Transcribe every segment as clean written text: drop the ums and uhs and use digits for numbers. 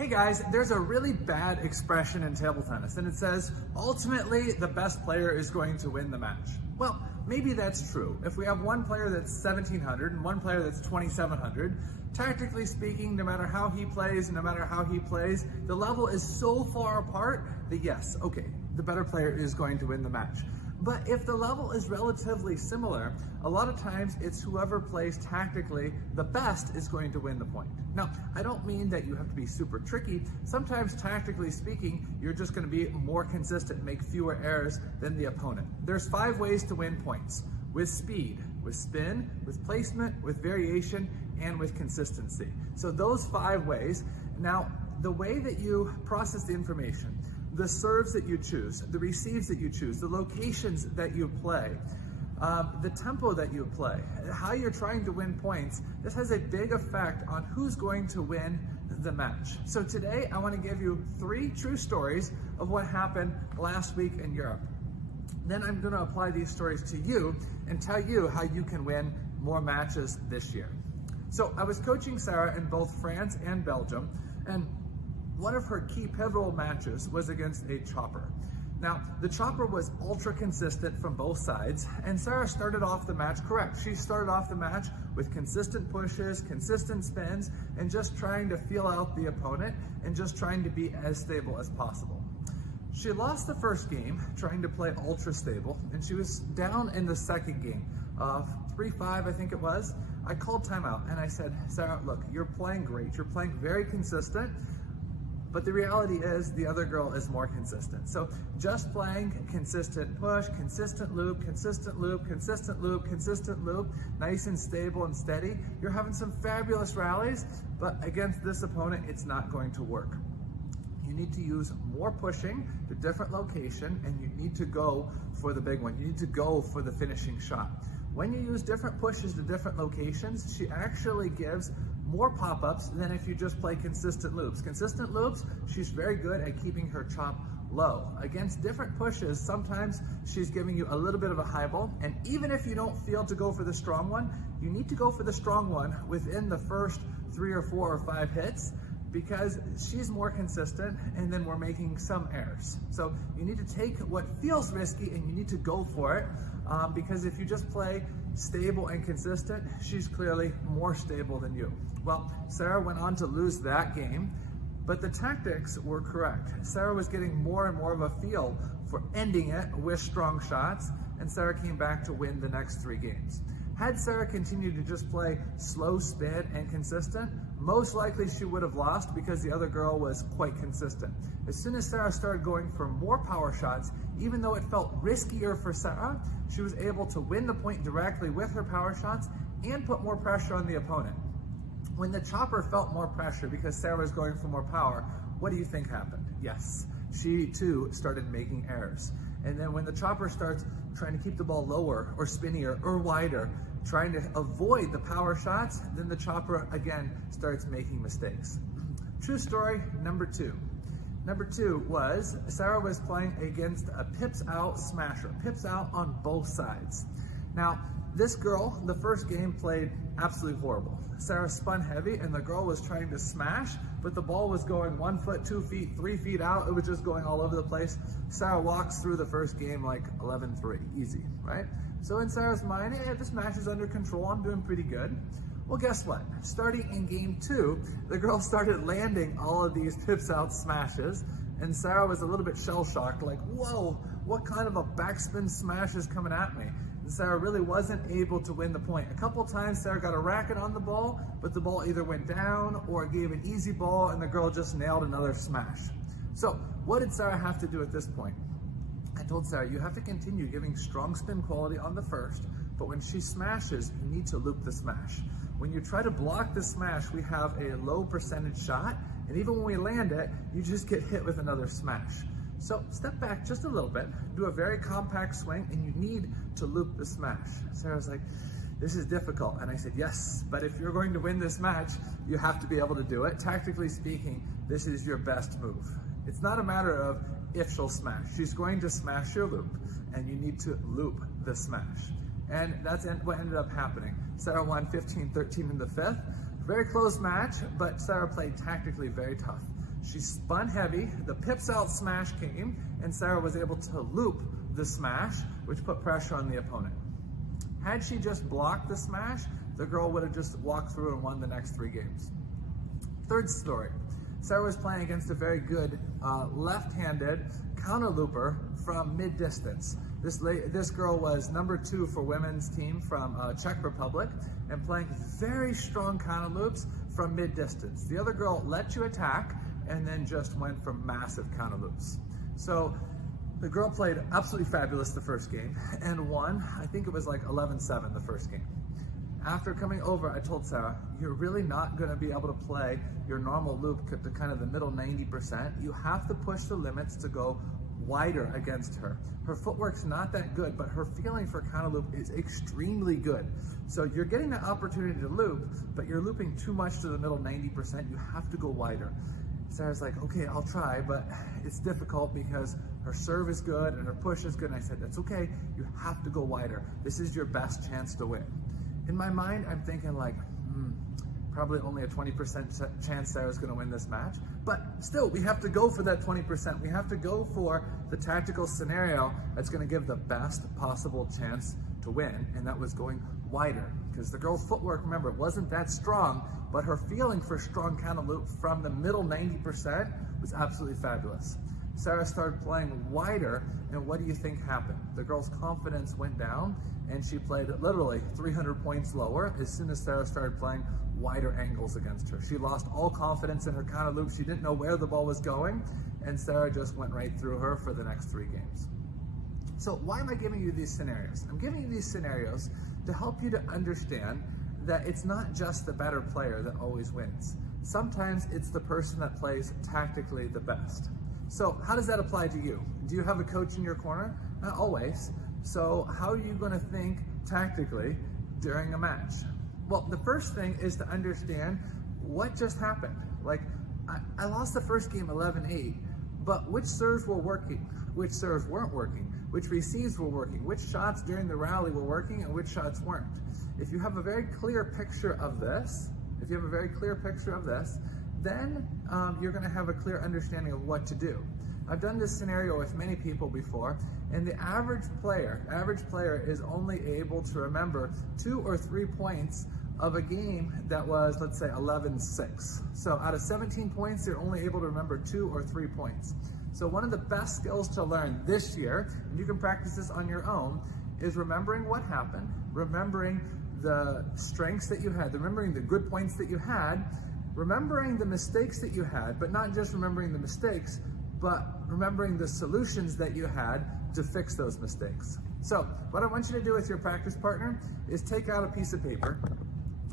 Hey guys, there's a really bad expression in table tennis and it says, ultimately the best player is going to win the match. Well, maybe that's true. If we have one player that's 1700 and one player that's 2700, tactically speaking, no matter how he plays, the level is so far apart that yes, okay, the better player is going to win the match. But if the level is relatively similar, a lot of times it's whoever plays tactically the best is going to win the point. Now, I don't mean that you have to be super tricky. Sometimes tactically speaking, you're just going to be more consistent, make fewer errors than the opponent. There's 5 ways to win points: with speed, with spin, with placement, with variation, and with consistency. So those 5 ways. Now, the way that you process the information, the serves that you choose, the receives that you choose, the locations that you play, the tempo that you play, how you're trying to win points, this has a big effect on who's going to win the match. So today I want to give you 3 true stories of what happened last week in Europe. Then I'm going to apply these stories to you and tell you how you can win more matches this year. So I was coaching Sarah in both France and Belgium, and one of her key pivotal matches was against a chopper. Now, the chopper was ultra consistent from both sides, and Sarah started off the match correct. She started off the match with consistent pushes, consistent spins, and just trying to feel out the opponent and just trying to be as stable as possible. She lost the first game trying to play ultra stable, and she was down in the second game, 3-5 I think it was. I called timeout and I said, Sarah, look, you're playing great. You're playing very consistent. But the reality is the other girl is more consistent. So just playing consistent push, consistent loop, consistent loop, consistent loop, consistent loop, nice and stable and steady, you're having some fabulous rallies, but against this opponent, it's not going to work. You need to use more pushing to different location, and you need to go for the big one. You need to go for the finishing shot. When you use different pushes to different locations, she actually gives more pop-ups than if you just play consistent loops. Consistent loops, she's very good at keeping her chop low. Against different pushes, sometimes she's giving you a little bit of a high ball, and even if you don't feel to go for the strong one, you need to go for the strong one within the first 3 or 4 or 5 hits, because she's more consistent and then we're making some errors. So you need to take what feels risky and you need to go for it, because if you just play stable and consistent, she's clearly more stable than you. Well, Sarah went on to lose that game, but the tactics were correct. Sarah was getting more and more of a feel for ending it with strong shots, and Sarah came back to win the next 3 games. Had Sarah continued to just play slow spin and consistent, most likely she would have lost because the other girl was quite consistent. As soon as Sarah started going for more power shots, even though it felt riskier for Sarah, she was able to win the point directly with her power shots and put more pressure on the opponent. When the chopper felt more pressure because Sarah was going for more power, what do you think happened? Yes, she too started making errors. And then when the chopper starts trying to keep the ball lower or spinnier or wider, trying to avoid the power shots, then the chopper again starts making mistakes. True story number 2. Number 2 was Sarah was playing against a pips out smasher, pips out on both sides. Now, this girl, the first game, played absolutely horrible. Sarah spun heavy and the girl was trying to smash, but the ball was going 1 foot, 2 feet, 3 feet out. It was just going all over the place. Sarah walks through the first game like 11-3, easy, right? So in Sarah's mind, hey, this match is under control, I'm doing pretty good. Well, guess what? Starting in game 2, the girl started landing all of these pips out smashes, and Sarah was a little bit shell-shocked, like, whoa, what kind of a backspin smash is coming at me? And Sarah really wasn't able to win the point. A couple times Sarah got a racket on the ball, but the ball either went down or gave an easy ball and the girl just nailed another smash. So what did Sarah have to do at this point? I told Sarah, you have to continue giving strong spin quality on the first, but when she smashes, you need to loop the smash. When you try to block the smash, we have a low percentage shot, and even when we land it, you just get hit with another smash. So step back just a little bit, do a very compact swing, and you need to loop the smash. Sarah's like, this is difficult. And I said, yes, but if you're going to win this match, you have to be able to do it. Tactically speaking, this is your best move. It's not a matter of if she'll smash. She's going to smash your loop, and you need to loop the smash. And that's what ended up happening. Sarah won 15-13 in the 5th. Very close match, but Sarah played tactically very tough. She spun heavy, the pips out smash came, and Sarah was able to loop the smash, which put pressure on the opponent. Had she just blocked the smash, the girl would have just walked through and won the next 3 games. Third story. Sarah was playing against a very good left-handed counter looper from mid-distance. This girl was number 2 for women's team from Czech Republic and playing very strong counter loops from mid-distance. The other girl let you attack and then just went for massive counter loops. So the girl played absolutely fabulous the first game and won, I think it was like 11-7 the first game. After coming over, I told Sarah, you're really not going to be able to play your normal loop to kind of the middle 90%. You have to push the limits to go wider against her. Her footwork's not that good, but her feeling for counter loop is extremely good. So you're getting the opportunity to loop, but you're looping too much to the middle 90%. You have to go wider. Sarah's like, okay, I'll try, but it's difficult because her serve is good and her push is good. And I said, that's okay. You have to go wider. This is your best chance to win. In my mind, I'm thinking like, probably only a 20% chance Sarah's going to win this match. But still, we have to go for that 20%. We have to go for the tactical scenario that's going to give the best possible chance to win. And that was going wider. Because the girl's footwork, remember, wasn't that strong, but her feeling for strong counter loop from the middle 90% was absolutely fabulous. Sarah started playing wider, and what do you think happened? The girl's confidence went down, and she played literally 300 points lower as soon as Sarah started playing wider angles against her. She lost all confidence in her counter loop. She didn't know where the ball was going, and Sarah just went right through her for the next 3 games. So why am I giving you these scenarios? I'm giving you these scenarios to help you to understand that it's not just the better player that always wins. Sometimes it's the person that plays tactically the best. So how does that apply to you? Do you have a coach in your corner? Not always. So how are you going to think tactically during a match? Well, the first thing is to understand what just happened. Like, I lost the first game 11-8, but which serves were working? Which serves weren't working? Which receives were working? Which shots during the rally were working and which shots weren't? If you have a very clear picture of this, then you're going to have a clear understanding of what to do. I've done this scenario with many people before, and the average player is only able to remember 2 or 3 points of a game that was, let's say, 11-6. So out of 17 points, they're only able to remember 2 or 3 points. So one of the best skills to learn this year, and you can practice this on your own, is remembering what happened, remembering the strengths that you had, remembering the good points that you had, remembering the mistakes that you had, but not just remembering the mistakes, but remembering the solutions that you had to fix those mistakes. So what I want you to do with your practice partner is take out a piece of paper.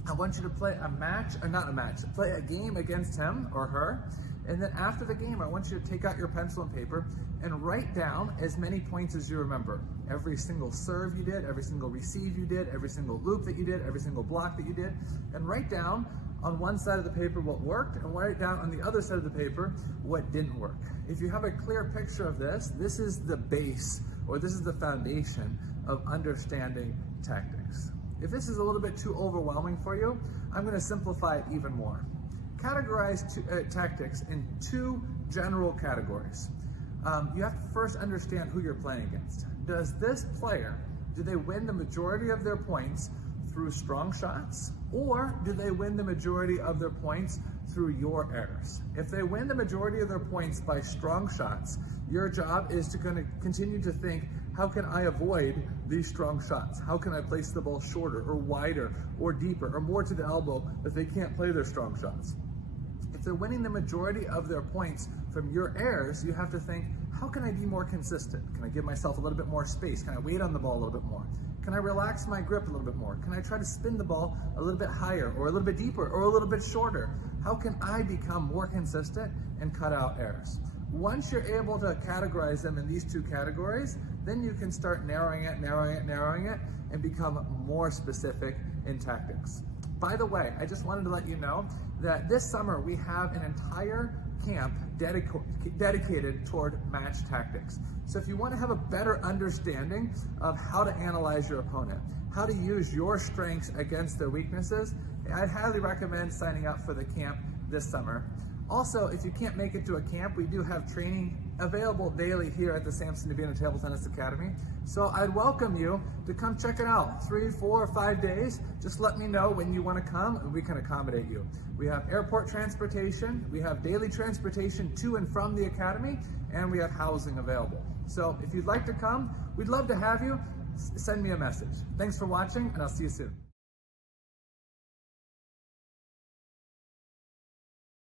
I want you to play play a game against him or her. And then after the game, I want you to take out your pencil and paper and write down as many points as you remember. Every single serve you did, every single receive you did, every single loop that you did, every single block that you did, and write down on one side of the paper what worked and write down on the other side of the paper what didn't work. If you have a clear picture of this, this is the base, or this is the foundation of understanding tactics. If this is a little bit too overwhelming for you, I'm going to simplify it even more. Categorize tactics in 2 general categories. You have to first understand who you're playing against. Does this player, do they win the majority of their points through strong shots, or do they win the majority of their points through your errors? If they win the majority of their points by strong shots, your job is to continue to think, how can I avoid these strong shots? How can I place the ball shorter or wider or deeper or more to the elbow that they can't play their strong shots? If they're winning the majority of their points from your errors, you have to think, how can I be more consistent? Can I give myself a little bit more space? Can I wait on the ball a little bit more? Can I relax my grip a little bit more? Can I try to spin the ball a little bit higher or a little bit deeper or a little bit shorter? How can I become more consistent and cut out errors? Once you're able to categorize them in these 2 categories, then you can start narrowing it, and become more specific in tactics. By the way, I just wanted to let you know that this summer we have an entire camp dedicated toward match tactics. So if you want to have a better understanding of how to analyze your opponent, how to use your strengths against their weaknesses, I'd highly recommend signing up for the camp this summer. Also, if you can't make it to a camp, we do have training available daily here at the Samson Nabina Table Tennis Academy. So I'd welcome you to come check it out. 3, 4, 5 days. Just let me know when you want to come and we can accommodate you. We have airport transportation, we have daily transportation to and from the academy, and we have housing available. So if you'd like to come, we'd love to have you. Send me a message. Thanks for watching, and I'll see you soon.